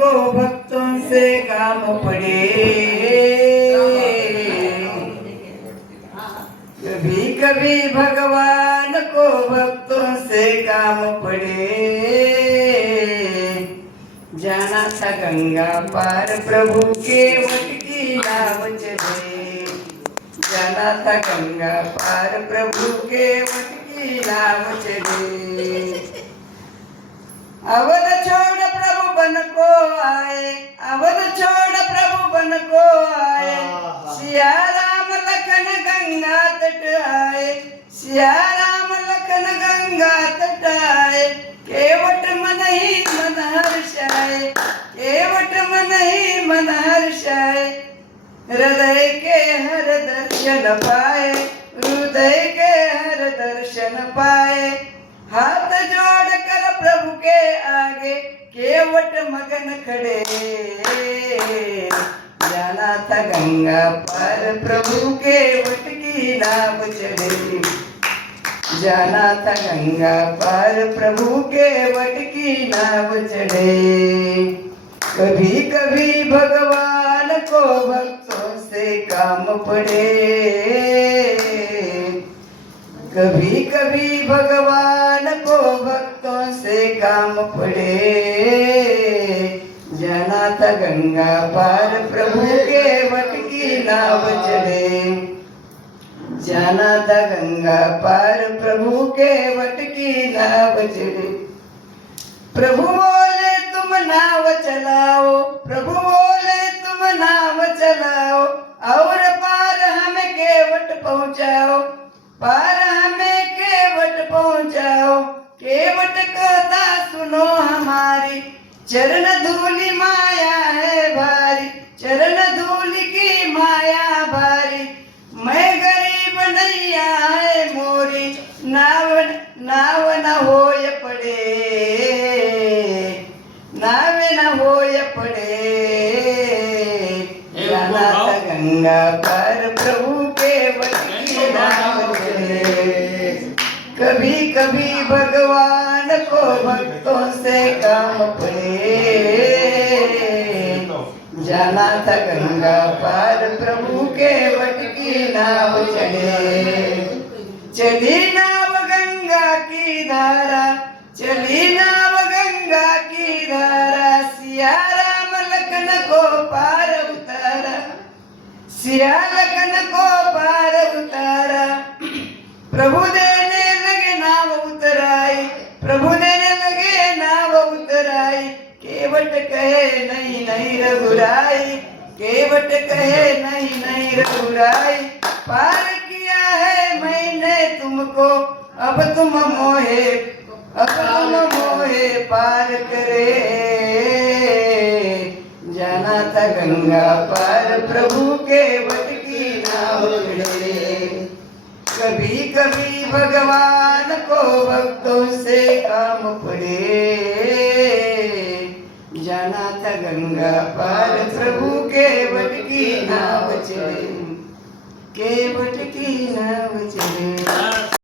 को भक्तों से काम पड़े, कभी कभी भगवान को भक्तों से काम पड़े। जाना था गंगा पार प्रभु के वट की नाव चढ़े, जाना था गंगा पार प्रभु के वट की नाव चढ़े। अवध छोड़ प्रभु बन को आए, अवध छोड़ प्रभु बन को आए, सिया राम लखन गंगा तट आए, सिया राम लखन गंगा तट आए। केवट मन ही मन हर्षाए, केवट मन ही मन हर्षाए। हृदय के हर दर्शन पाए, हृदय के हर दर्शन पाए। हाथ जोड़ कर प्रभु के आगे केवट मगन खड़े। जाना था गंगा पार प्रभु के वट की नाव चढ़े, जाना था गंगा पार प्रभु के वट की नाव चढ़े। कभी कभी भगवान को भक्तों से काम पड़े, कभी कभी भगवान को भक्तों से काम पड़े। जाना था गंगा पार प्रभु के वट की नाव चढ़े, जाना था गंगा पार प्रभु के वट की नाव चढ़े। प्रभु बोले तुम नाव चलाओ, प्रभु बोले तुम नाव चलाओ, और पार हमें केवट पहुंचाओ, पार हमें केवट पहुंचाओ। केवट कहता सुनो हमारी, चरण धूलि माया है भारी, चरण धूलि की माया भारी। मैं गरीब नैया है मोरी, नाव नाव न होय पड़े, नाव न होय पड़े। जाना था गंगा पार प्रभु के वट की नाव चढ़े। कभी कभी भगवान को भक्तों से काम पड़े। जाना था गंगा पार प्रभु के वट की नाव चढ़े। चली नाव गंगा की धारा, चली नाव गंगा की धारा। सिया राम लखन को पार उतारा, सिया लखन को पार उतारा। प्रभु देने लगे नाव उतराई, प्रभु देने लगे नाव उतराई। केवट कहे नहीं नहीं रघुराई, केवट कहे नहीं नहीं रघुराई। पार किया है मैंने तुमको, अब तुम मोहे, अब तुम मोहे पार करे। जाना था गंगा पार प्रभु के वट की नाव चढ़े। कभी कभी भगवान को भक्तों से काम पड़े। जाना था गंगा पार प्रभु के वट की नाव चढ़े, के वट की नाव चढ़े।